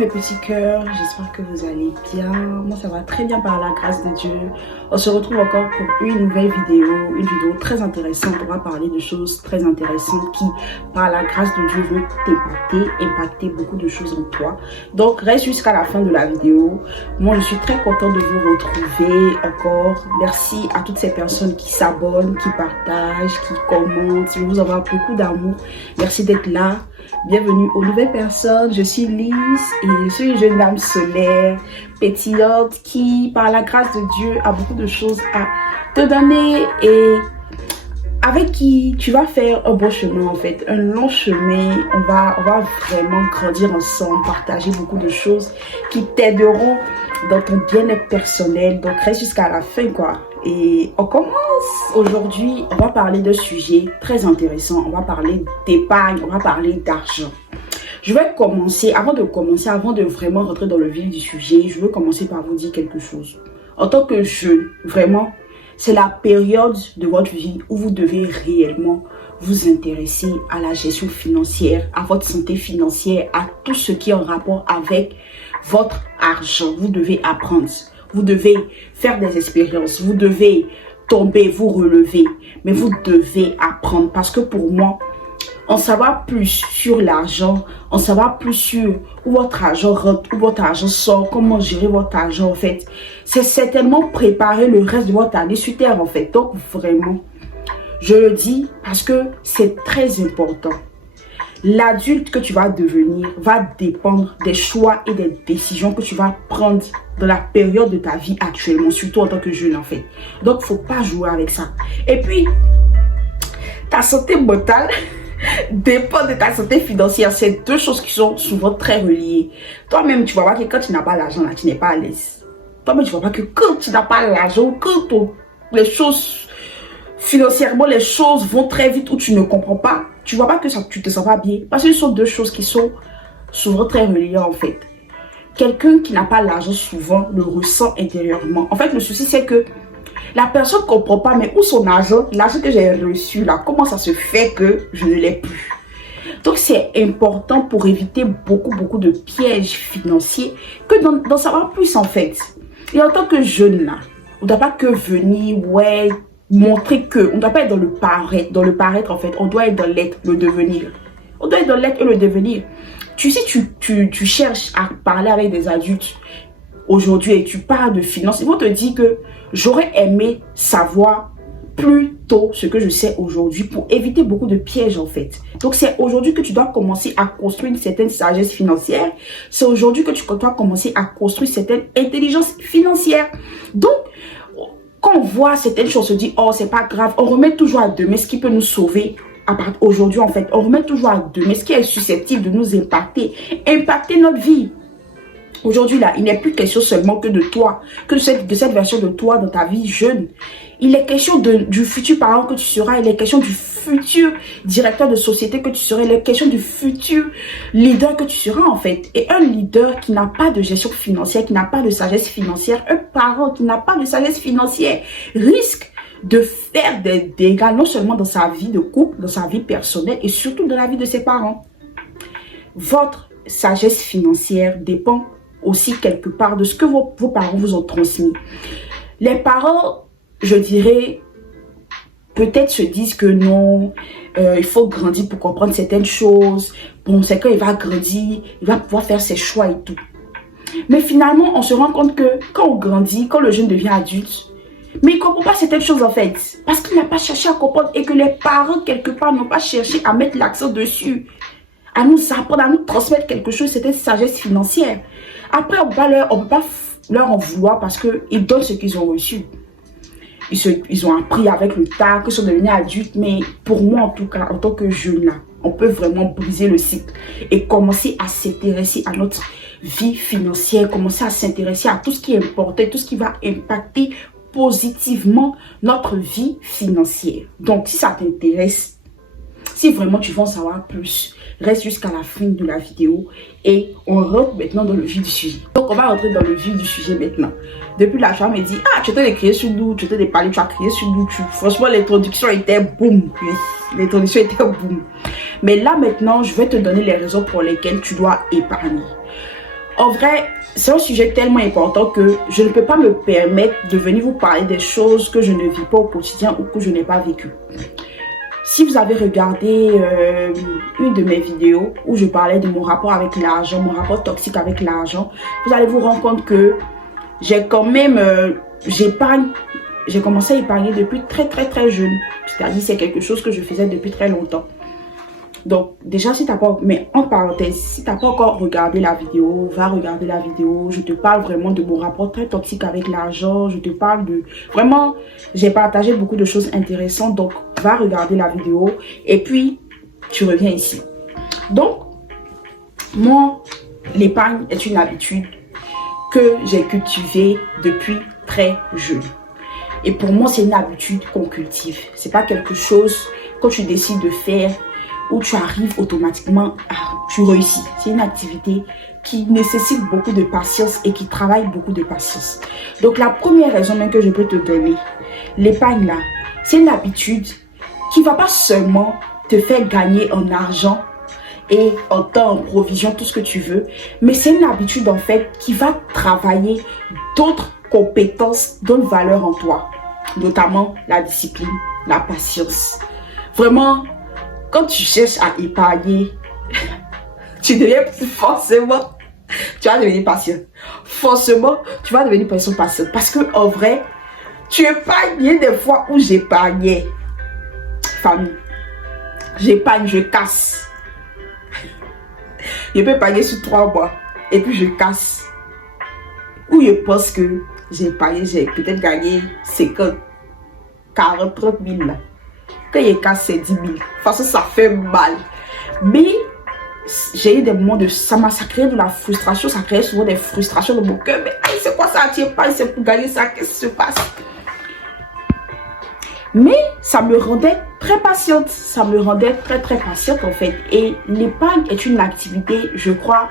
mes petits cœurs, j'espère que vous allez bien. Moi ça va très bien par la grâce de Dieu. On se retrouve encore pour une nouvelle vidéo, une vidéo très intéressante. On va parler de choses très intéressantes qui, par la grâce de Dieu, vont impacter beaucoup de choses en toi. Donc reste jusqu'à la fin de la vidéo. Moi je suis très contente de vous retrouver encore. Merci à toutes ces personnes qui s'abonnent, qui partagent, qui commentent. Je vous envoie beaucoup d'amour. Merci d'être là. Bienvenue aux nouvelles personnes, je suis Lise et je suis une jeune âme solaire, pétillante qui, par la grâce de Dieu, a beaucoup de choses à te donner et avec qui tu vas faire un bon chemin en fait, un long chemin. On va vraiment grandir ensemble, partager beaucoup de choses qui t'aideront dans ton bien-être personnel. Donc reste jusqu'à la fin quoi. Et on commence. Aujourd'hui, on va parler de sujets très intéressants. On va parler d'épargne, on va parler d'argent. Je vais commencer, avant de vraiment rentrer dans le vif du sujet, je veux commencer par vous dire quelque chose. En tant que jeune, vraiment, c'est la période de votre vie où vous devez réellement vous intéresser à la gestion financière, à votre santé financière, à tout ce qui est en rapport avec votre argent. Vous devez apprendre. Vous devez faire des expériences, vous devez tomber, vous relever, mais vous devez apprendre parce que pour moi, en savoir plus sur l'argent, en savoir plus sur où votre argent rentre, où votre argent sort, comment gérer votre argent en fait, c'est certainement préparer le reste de votre année sur terre en fait. Donc vraiment, je le dis parce que c'est très important. L'adulte que tu vas devenir va dépendre des choix et des décisions que tu vas prendre dans la période de ta vie actuellement, surtout en tant que jeune en fait. Donc, faut pas jouer avec ça. Et puis, ta santé mentale dépend de ta santé financière. C'est deux choses qui sont souvent très reliées. Toi-même, tu vas voir que quand tu n'as pas l'argent, là, tu n'es pas à l'aise. Toi-même, tu vas voir que quand tu n'as pas l'argent, quand les choses financièrement, les choses vont très vite où tu ne comprends pas, tu vois pas que ça, tu te sens pas bien. Parce que ce sont deux choses qui sont souvent très reliées en fait. Quelqu'un qui n'a pas l'argent souvent le ressent intérieurement. En fait, le souci c'est que la personne ne comprend pas, mais où son argent, l'argent que j'ai reçu là, comment ça se fait que je ne l'ai plus. Donc c'est important pour éviter beaucoup de pièges financiers que d'en savoir plus en fait. Et en tant que jeune là, on ne doit pas que venir, montrer que, on ne doit pas être dans le paraître en fait, on doit être dans l'être, le devenir. On doit être dans l'être et le devenir. Tu sais, tu cherches à parler avec des adultes aujourd'hui et tu parles de finances, ils vont te dire que j'aurais aimé savoir plus tôt ce que je sais aujourd'hui pour éviter beaucoup de pièges en fait. Donc c'est aujourd'hui que tu dois commencer à construire une certaine sagesse financière. C'est aujourd'hui que tu dois commencer à construire une certaine intelligence financière. Donc, quand on voit certaines choses, on se dit, oh, c'est pas grave. On remet toujours à demain ce qui peut nous sauver aujourd'hui, en fait. On remet toujours à demain ce qui est susceptible de nous impacter notre vie. Aujourd'hui, là, il n'est plus question seulement que de toi, que de cette version de toi dans ta vie jeune. Il est question du futur parent que tu seras, il est question du futur directeur de société que tu seras, il est question du futur leader que tu seras en fait. Et un leader qui n'a pas de gestion financière, qui n'a pas de sagesse financière, un parent qui n'a pas de sagesse financière risque de faire des dégâts non seulement dans sa vie de couple, dans sa vie personnelle et surtout dans la vie de ses parents. Votre sagesse financière dépend aussi quelque part de ce que vos parents vous ont transmis. Les parents, je dirais, peut-être se disent que non, il faut grandir pour comprendre certaines choses. Bon, c'est quand il va grandir, il va pouvoir faire ses choix et tout. Mais finalement, on se rend compte que quand on grandit, quand le jeune devient adulte, mais il ne comprend pas certaines choses en fait. Parce qu'il n'a pas cherché à comprendre et que les parents, quelque part, n'ont pas cherché à mettre l'accent dessus. À nous apprendre, à nous transmettre quelque chose, c'était sagesse financière. Après, on ne peut pas leur en vouloir parce qu'ils donnent ce qu'ils ont reçu. Ils ont appris avec le temps, qu'ils sont devenus adultes. Mais pour moi, en tout cas, en tant que jeune là, on peut vraiment briser le cycle et commencer à s'intéresser à notre vie financière, commencer à s'intéresser à tout ce qui est important, tout ce qui va impacter positivement notre vie financière. Donc, si ça t'intéresse, si vraiment tu veux en savoir plus, reste jusqu'à la fin de la vidéo et on rentre maintenant dans le vif du sujet. Donc, on va rentrer dans le vif du sujet maintenant. Depuis la femme me dit, ah, tu étais crié sur nous, tu étais parlé, tu as crié sur nous. Franchement, l'introduction était boum. L'introduction était boum. Mais là, maintenant, je vais te donner les raisons pour lesquelles tu dois épargner. En vrai, c'est un sujet tellement important que je ne peux pas me permettre de venir vous parler des choses que je ne vis pas au quotidien ou que je n'ai pas vécues. Si vous avez regardé une de mes vidéos où je parlais de mon rapport avec l'argent, mon rapport toxique avec l'argent, vous allez vous rendre compte que j'ai quand même, j'épargne, j'ai commencé à épargner depuis très jeune. C'est-à-dire c'est quelque chose que je faisais depuis très longtemps. Donc déjà si tu n'as pas, mais en parenthèse, si tu n'as pas encore regardé la vidéo, va regarder la vidéo. Je te parle vraiment de mon rapport très toxique avec l'argent. Je te parle de, vraiment, j'ai partagé beaucoup de choses intéressantes. Donc va regarder la vidéo et puis tu reviens ici. Donc moi, l'épargne est une habitude que j'ai cultivée depuis très jeune. Et pour moi, c'est une habitude qu'on cultive. C'est pas quelque chose que tu décides de faire où tu arrives automatiquement, tu réussis. C'est une activité qui nécessite beaucoup de patience et qui travaille beaucoup de patience. Donc la première raison même que je peux te donner, l'épargne là, c'est une habitude qui va pas seulement te faire gagner en argent et en temps, en provision, tout ce que tu veux, mais c'est une habitude en fait qui va travailler d'autres compétences, d'autres valeurs en toi, notamment la discipline, la patience. Vraiment, quand tu cherches à épargner, tu deviens forcément, tu vas devenir patient. Forcément, tu vas devenir patient. Parce que en vrai, tu épargnes des fois où j'épargnais. Famille, j'épargne, je casse. Je peux épargner sur 3 mois et puis je casse. Ou je pense que j'ai épargné, j'ai peut-être gagné 50, 40, 30 000 là. Quand il casse, c'est 10 000. De toute façon, ça fait mal. Mais j'ai eu des moments de... Ça créé de la frustration. Ça crée souvent des frustrations dans mon cœur. Mais c'est quoi ça? Tu pas, c'est pour gagner ça. Qu'est-ce qui se passe? Mais ça me rendait très patiente. Ça me rendait très patiente en fait. Et l'épargne est une activité, je crois,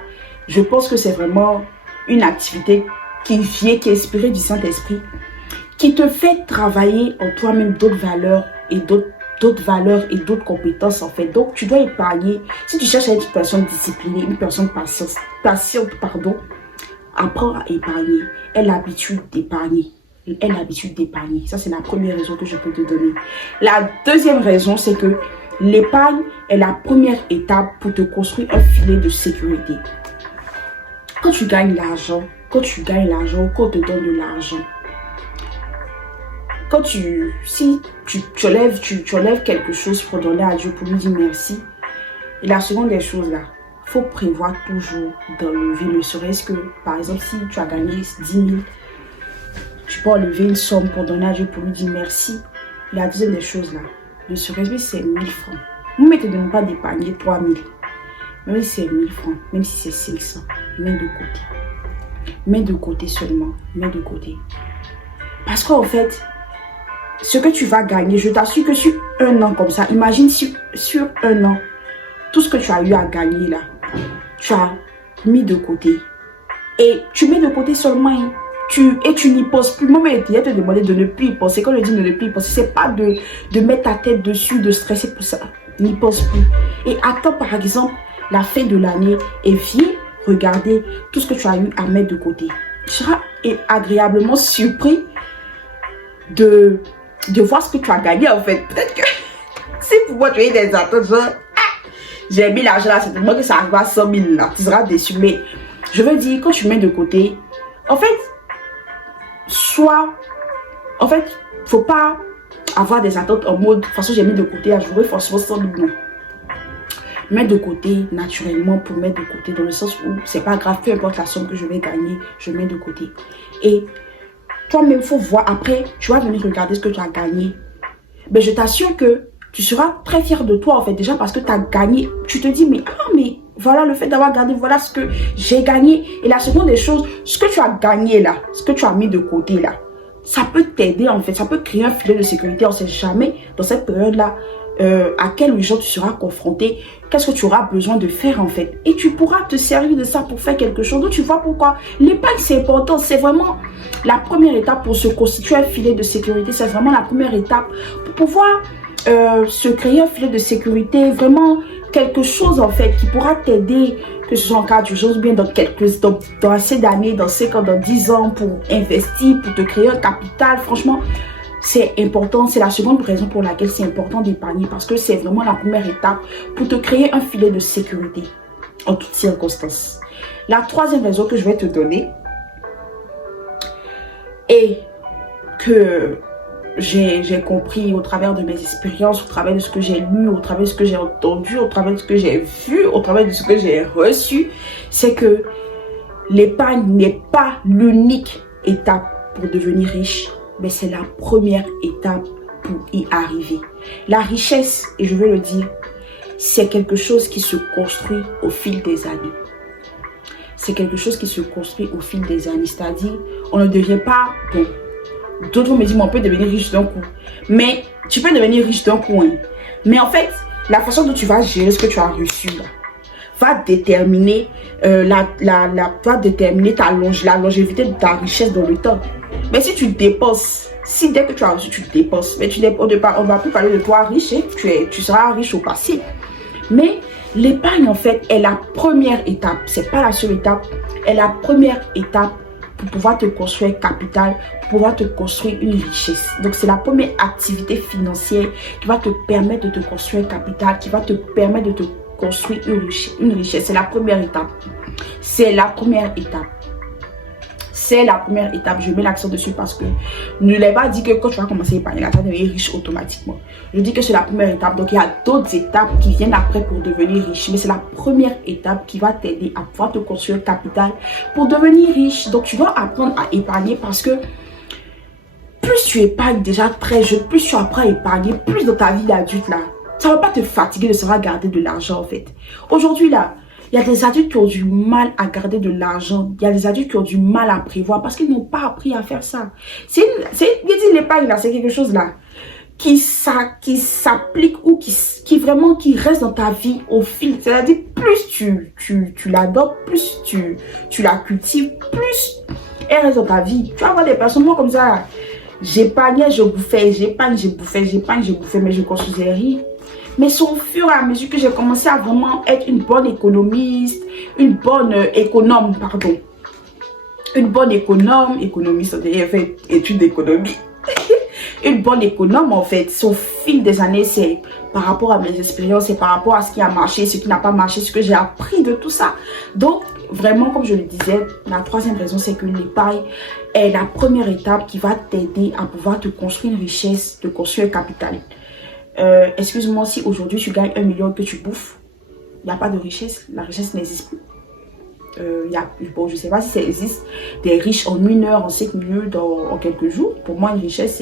je pense que c'est vraiment une activité qui vient, qui est inspirée du Saint-Esprit, qui te fait travailler en toi-même d'autres valeurs et d'autres compétences en fait. Donc tu dois épargner. Si tu cherches à être une personne disciplinée, une personne patiente, apprends à épargner. Aie l'habitude d'épargner. Ça c'est la première raison que je peux te donner. La deuxième raison, c'est que l'épargne est la première étape pour te construire un filet de sécurité. Quand tu gagnes l'argent, quand on te donne de l'argent, quand si tu enlèves quelque chose pour donner à Dieu, pour lui dire merci, et la seconde des choses là, il faut prévoir toujours d'enlever, ne serait-ce que, par exemple, si tu as gagné 10 000, tu peux enlever une somme pour donner à Dieu, pour lui dire merci. La deuxième des choses là, ne serait-ce que c'est 1000 francs. Vous ne te demandez pas d'épargner 3000. Même si c'est 1000 francs, même si c'est 500, mets de côté. Mets de côté seulement, mets de côté. Parce qu'en fait, ce que tu vas gagner, je t'assure que sur un an comme ça, imagine sur un an, tout ce que tu as eu à gagner là, tu as mis de côté. Et tu mets de côté seulement, et tu n'y penses plus. Moi, je te demandé de ne plus y penser. Quand je dis de ne plus y penser, c'est pas de mettre ta tête dessus, de stresser pour ça. N'y pense plus. Et attends par exemple la fin de l'année et viens regarder tout ce que tu as eu à mettre de côté. Tu seras agréablement surpris de voir ce que tu as gagné en fait. Peut-être que si pour moi tu as eu des attentes, genre, j'ai mis l'argent là, c'est tellement que ça arrive à 100 000 là, tu seras déçu. Mais je veux dire, quand tu mets de côté, en fait, faut pas avoir des attentes en mode, de toute façon j'ai mis de côté, à jouer forcément 100 000, non. Mets de côté naturellement pour mettre de côté, dans le sens où c'est pas grave, peu importe la somme que je vais gagner, je mets de côté. Et toi-même, il faut voir, après, tu vas venir regarder ce que tu as gagné. Mais je t'assure que tu seras très fier de toi, en fait, déjà parce que tu as gagné. Tu te dis, mais voilà, le fait d'avoir gagné, voilà ce que j'ai gagné. Et la seconde des choses, ce que tu as gagné là, ce que tu as mis de côté là, ça peut t'aider, en fait. Ça peut créer un filet de sécurité. On ne sait jamais, dans cette période-là, à quel jour tu seras confronté, qu'est-ce que tu auras besoin de faire en fait. Et tu pourras te servir de ça pour faire quelque chose. Donc tu vois pourquoi l'épargne c'est important. C'est vraiment la première étape pour se constituer un filet de sécurité. C'est vraiment la première étape pour pouvoir se créer un filet de sécurité. Vraiment quelque chose en fait qui pourra t'aider que ce soit en cas d'urgence ou bien dans assez d'années, dans 5 ans, dans 10 ans, pour investir, pour te créer un capital. Franchement, c'est important. C'est la seconde raison pour laquelle c'est important d'épargner, parce que c'est vraiment la première étape pour te créer un filet de sécurité en toutes circonstances. La troisième raison que je vais te donner est que j'ai compris au travers de mes expériences, au travers de ce que j'ai lu, au travers de ce que j'ai entendu, au travers de ce que j'ai vu, au travers de ce que j'ai reçu, c'est que l'épargne n'est pas l'unique étape pour devenir riche, mais c'est la première étape pour y arriver. La richesse, et je vais le dire, c'est quelque chose qui se construit au fil des années. C'est quelque chose qui se construit au fil des années, c'est-à-dire, on ne devient pas bon. D'autres me disent, on peut devenir riche d'un coup. Mais tu peux devenir riche d'un coup. Hein. Mais en fait, la façon dont tu vas gérer ce que tu as reçu là, va déterminer, va déterminer la longévité de ta richesse dans le temps. Mais si tu dépenses, si dès que tu as reçu, tu dépenses, mais on ne va plus parler de toi riche, hein, tu seras riche au passé. Mais l'épargne, en fait, est la première étape. C'est pas la seule étape. Est la première étape pour pouvoir te construire un capital, pour pouvoir te construire une richesse. Donc, c'est la première activité financière qui va te permettre de te construire un capital, qui va te permettre de te construire une richesse. C'est la première étape. C'est la première étape. C'est la première étape. Je mets l'accent dessus parce que ne l'ai pas dit que quand tu vas commencer à épargner, tu vas devenir riche automatiquement. Je dis que c'est la première étape. Donc, il y a d'autres étapes qui viennent après pour devenir riche. Mais c'est la première étape qui va t'aider à pouvoir te construire un capital pour devenir riche. Donc, tu dois apprendre à épargner parce que plus tu épargnes déjà très jeune, plus tu apprends à épargner, plus dans ta vie d'adulte là, ça ne va pas te fatiguer de savoir garder de l'argent en fait. Aujourd'hui là, il y a des adultes qui ont du mal à garder de l'argent. Il y a des adultes qui ont du mal à prévoir parce qu'ils n'ont pas appris à faire ça. L'épargne là, c'est quelque chose là qui s'applique ou qui reste dans ta vie au fil. C'est-à-dire, plus tu l'adoptes, plus tu la cultives, plus elle reste dans ta vie. Tu vas avoir des personnes moi, comme ça. J'épargnais, je bouffais, j'épargne, je bouffais, mais je construisais rien. Mais c'est au fur et à mesure que j'ai commencé à vraiment être une bonne économiste, une bonne économe, pardon. Une bonne économiste, j'ai fait études d'économie. Une bonne économe en fait, au fil des années, c'est par rapport à mes expériences, c'est par rapport à ce qui a marché, ce qui n'a pas marché, ce que j'ai appris de tout ça. Donc, vraiment, comme je le disais, la troisième raison, c'est que l'épargne est la première étape qui va t'aider à pouvoir te construire une richesse, te construire un capital. Excuse-moi, si aujourd'hui tu gagnes 1 million que tu bouffes, il n'y a pas de richesse, la richesse n'existe plus. Bon, je ne sais pas si ça existe des riches en 1 heure, en 5 minutes, en quelques jours. Pour moi, une richesse,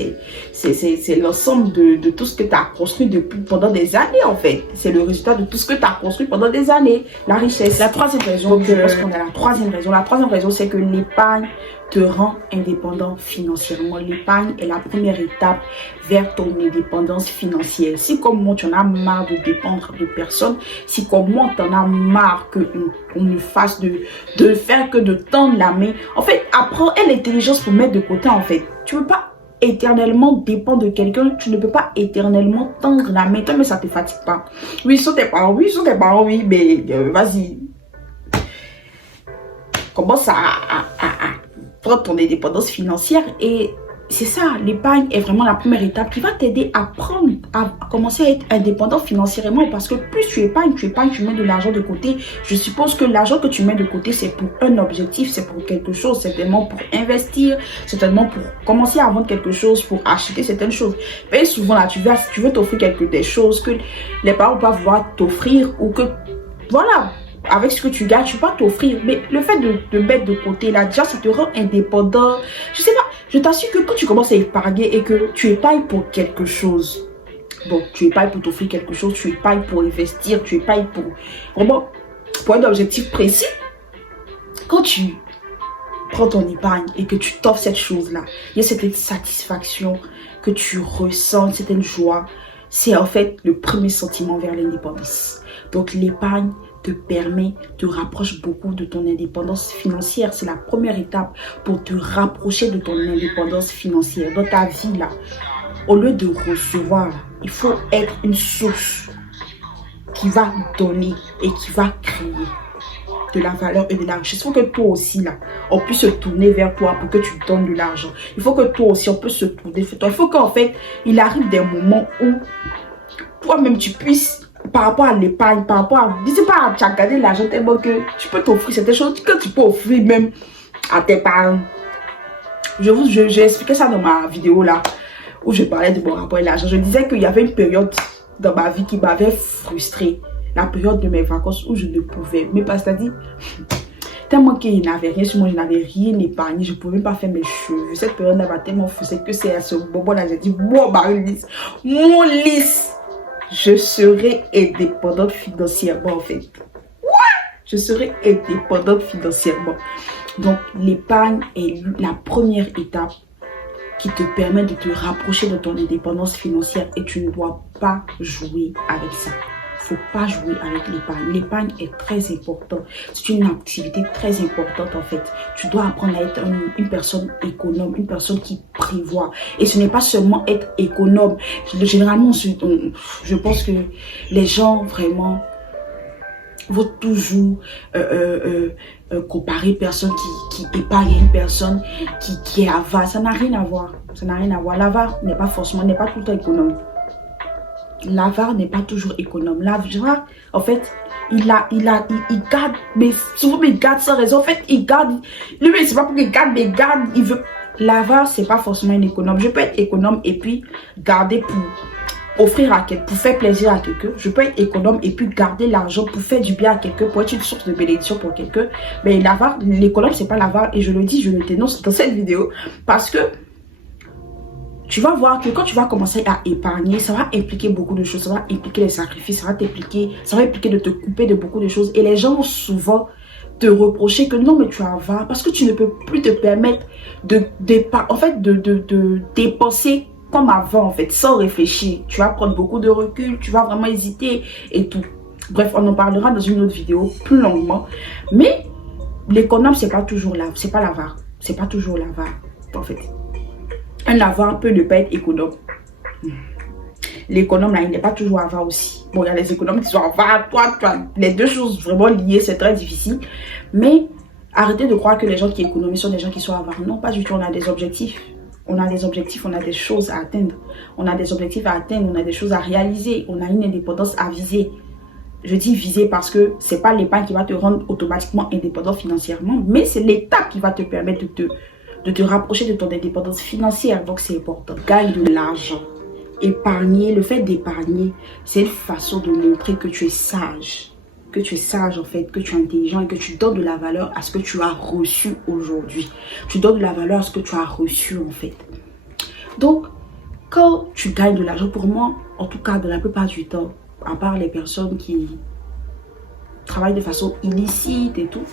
c'est l'ensemble de tout ce que tu as construit pendant des années, en fait. C'est le résultat de tout ce que tu as construit pendant des années, la richesse. La troisième raison, je pense qu'on a la troisième raison. La troisième raison, c'est que l'épargne te rend indépendant financièrement. L'épargne est la première étape vers ton indépendance financière. Si comme moi, tu en as marre de dépendre de personne, si comme moi, tu en as marre qu'on ne fasse de faire que de tendre la main, en fait, apprends l'intelligence pour mettre de côté, en fait. Tu ne peux pas éternellement dépendre de quelqu'un, tu ne peux pas éternellement tendre la main. Toi, mais ça ne te fatigue pas. Oui, sont tes parents, oui, mais vas-y. Commence à prendre ton indépendance financière et c'est ça, l'épargne est vraiment la première étape qui va t'aider à commencer à être indépendant financièrement parce que plus tu épargnes, tu mets de l'argent de côté. Je suppose que l'argent que tu mets de côté, c'est pour un objectif, c'est pour quelque chose, certainement pour investir, certainement pour commencer à vendre quelque chose, pour acheter certaines choses. Mais souvent là, tu veux t'offrir des choses que les parents peuvent vouloir t'offrir ou que, voilà, avec ce que tu gagnes, tu peux pas t'offrir. Mais le fait de mettre de côté, là, déjà, ça te rend indépendant. Je sais pas, je t'assure que quand tu commences à épargner et que tu épargnes pour quelque chose, donc tu épargnes pour t'offrir quelque chose, tu épargnes pour investir, tu épargnes pour un objectif précis. Quand tu prends ton épargne et que tu t'offres cette chose-là, il y a cette satisfaction que tu ressens, cette joie. C'est en fait le premier sentiment vers l'indépendance. Donc l'épargne te rapproche beaucoup de ton indépendance financière. C'est la première étape pour te rapprocher de ton indépendance financière. Dans ta vie, là, au lieu de recevoir, il faut être une source qui va donner et qui va créer. de la valeur et de la richesse. Il faut que toi aussi, là, on puisse se tourner vers toi pour que tu donnes de l'argent. Il faut que toi aussi, on puisse se tourner vers toi. Il faut qu'en fait, il arrive des moments où toi-même, tu puisses, par rapport à l'épargne, par rapport à... Je sais pas, tu as gardé l'argent tellement que tu peux t'offrir certaines choses que tu peux offrir même à tes parents. J'ai expliqué ça dans ma vidéo là, où je parlais de mon rapport à l'argent. Je disais qu'il y avait une période dans ma vie qui m'avait frustrée. La période de mes vacances où je ne pouvais même pas, c'est-à-dire, tellement qu'il n'avait rien sur moi, je n'avais rien épargné, je ne pouvais même pas faire mes cheveux. Cette période-là m'a tellement frustrée que c'est à ce moment-là, j'ai dit, bon, Marie-Lise, mon lisse, je serai indépendante financièrement en fait. Je serai indépendante financièrement. Donc, l'épargne est la première étape qui te permet de te rapprocher de ton indépendance financière et tu ne dois pas jouer avec ça. Il ne faut pas jouer avec l'épargne. L'épargne est très importante. C'est une activité très importante en fait. Tu dois apprendre à être une personne économe, une personne qui prévoit. Et ce n'est pas seulement être économe. Généralement, je pense que les gens vraiment vont toujours comparer personne qui épargne à une personne qui est avare. Ça n'a rien à voir. Ça n'a rien à voir. L'avare n'est pas forcément, n'est pas tout le temps économe. L'avare n'est pas toujours économe. L'avare, en fait, il garde, mais souvent il garde sans raison. En fait, il garde, lui, c'est pas pour qu'il garde, mais il garde, il veut. L'avare, c'est pas forcément un économe. Je peux être économe et puis garder pour offrir à quelqu'un, pour faire plaisir à quelqu'un. Je peux être économe et puis garder l'argent pour faire du bien à quelqu'un, pour être une source de bénédiction pour quelqu'un. Mais l'avare, l'économe, c'est pas l'avare. Et je le dis, je le dénonce dans cette vidéo parce que tu vas voir que quand tu vas commencer à épargner, ça va impliquer beaucoup de choses. Ça va impliquer les sacrifices, ça va impliquer de te couper de beaucoup de choses. Et les gens vont souvent te reprocher que non, mais tu as avare parce que tu ne peux plus te permettre de dépenser comme avant, en fait, sans réfléchir. Tu vas prendre beaucoup de recul, tu vas vraiment hésiter et tout. Bref, on en parlera dans une autre vidéo plus longuement. Mais l'économe, c'est pas toujours là, c'est pas l'avare. C'est pas toujours l'avare, en fait. Un avare peut ne pas être économe. L'économe, là, il n'est pas toujours avare aussi. Bon, il y a les économes qui sont avares. Toi, les deux choses vraiment liées, c'est très difficile. Mais arrêtez de croire que les gens qui économisent sont des gens qui sont avares. Non, pas du tout. On a des objectifs. On a des objectifs, on a des choses à atteindre. On a des objectifs à atteindre, on a des choses à réaliser. On a une indépendance à viser. Je dis viser parce que ce n'est pas l'épargne qui va te rendre automatiquement indépendant financièrement, mais c'est l'étape qui va te permettre de te rapprocher de ton indépendance financière. Donc, c'est important. Gagne de l'argent. Épargner, le fait d'épargner, c'est une façon de montrer que tu es sage. Que tu es sage en fait, que tu es intelligent et que tu donnes de la valeur à ce que tu as reçu aujourd'hui. Tu donnes de la valeur à ce que tu as reçu en fait. Donc, quand tu gagnes de l'argent, pour moi, en tout cas, de la plupart du temps, à part les personnes qui travaillent de façon illicite et tout,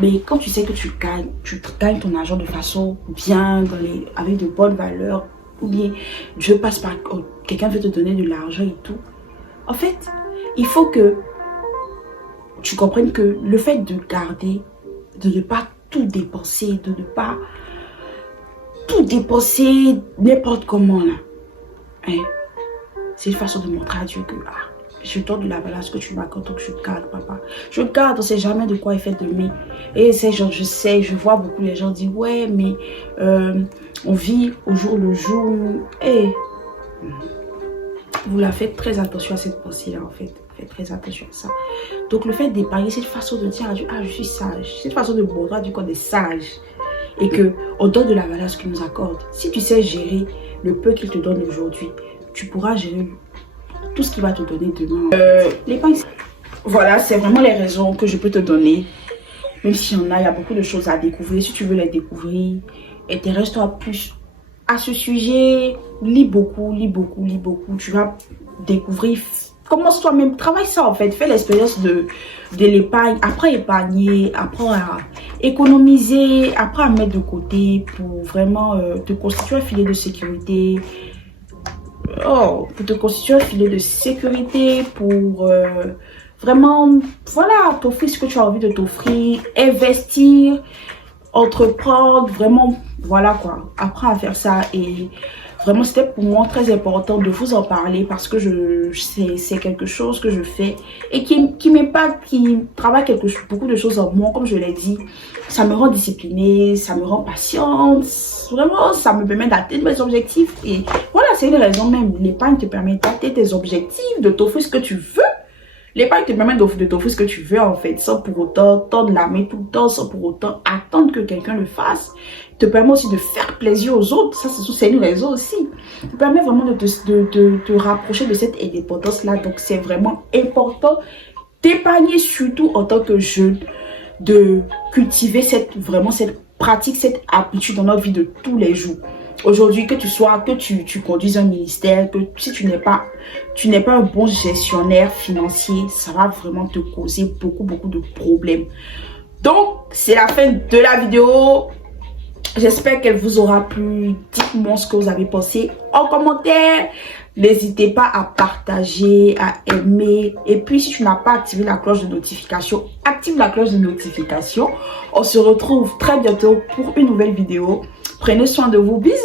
mais quand tu sais que tu gagnes ton argent de façon bien, avec de bonnes valeurs, ou bien Dieu passe par quelqu'un veut te donner de l'argent et tout, en fait, il faut que tu comprennes que le fait de garder, de ne pas tout dépenser, de ne pas tout dépenser n'importe comment là, hein, c'est une façon de montrer à Dieu que je donne de la valeur à ce que tu m'accordes, donc je garde, papa. Je garde, on ne sait jamais de quoi est fait demain. Et c'est genre, je vois beaucoup les gens dire, ouais, mais on vit au jour le jour. Et vous la faites très attention à cette pensée-là, en fait. Faites très attention à ça. Donc, le fait d'épargner, c'est une façon de dire à Dieu, je suis sage. C'est une façon de montrer à Dieu qu'on est sage. Et qu'on donne de la valeur à ce qu'il nous accorde. Si tu sais gérer le peu qu'il te donne aujourd'hui, tu pourras gérer tout ce qu'il va te donner demain. L'épargne, voilà, c'est vraiment les raisons que je peux te donner. Même s'il y en a, il y a beaucoup de choses à découvrir. Si tu veux les découvrir, intéresse-toi plus à ce sujet. Lis beaucoup, lis beaucoup, lis beaucoup. Tu vas découvrir. Commence toi-même, travaille ça en fait. Fais l'expérience de l'épargne. Apprends à épargner, apprends à économiser, apprends à mettre de côté pour vraiment te constituer un filet de sécurité. Pour te constituer un filet de sécurité, pour vraiment, voilà, t'offrir ce que tu as envie de t'offrir, investir, entreprendre, vraiment, voilà quoi. Apprends à faire ça et Vraiment, c'était pour moi très important de vous en parler parce que c'est quelque chose que je fais et qui m'impacte, qui travaille beaucoup de choses en moi, comme je l'ai dit. Ça me rend disciplinée, ça me rend patiente. Vraiment, ça me permet d'atteindre mes objectifs. Et voilà, c'est une raison même. L'épargne te permet d'atteindre tes objectifs, de t'offrir ce que tu veux. L'épargne te permet de t'offrir ce que tu veux en fait, sans pour autant tendre la main tout le temps, sans pour autant attendre que quelqu'un le fasse. Te permet aussi de faire plaisir aux autres, ça c'est une raison aussi. Te permet vraiment de te rapprocher de cette indépendance-là. Donc c'est vraiment important d'épargner, surtout en tant que jeune, de cultiver cette pratique, cette habitude dans notre vie de tous les jours. Aujourd'hui, que tu conduises un ministère, que si tu n'es pas un bon gestionnaire financier, ça va vraiment te causer beaucoup de problèmes. Donc, c'est la fin de la vidéo. J'espère qu'elle vous aura plu. Dites-moi ce que vous avez pensé en commentaire. N'hésitez pas à partager, à aimer. Et puis, si tu n'as pas activé la cloche de notification, active la cloche de notification. On se retrouve très bientôt pour une nouvelle vidéo. Prenez soin de vous. Bisous.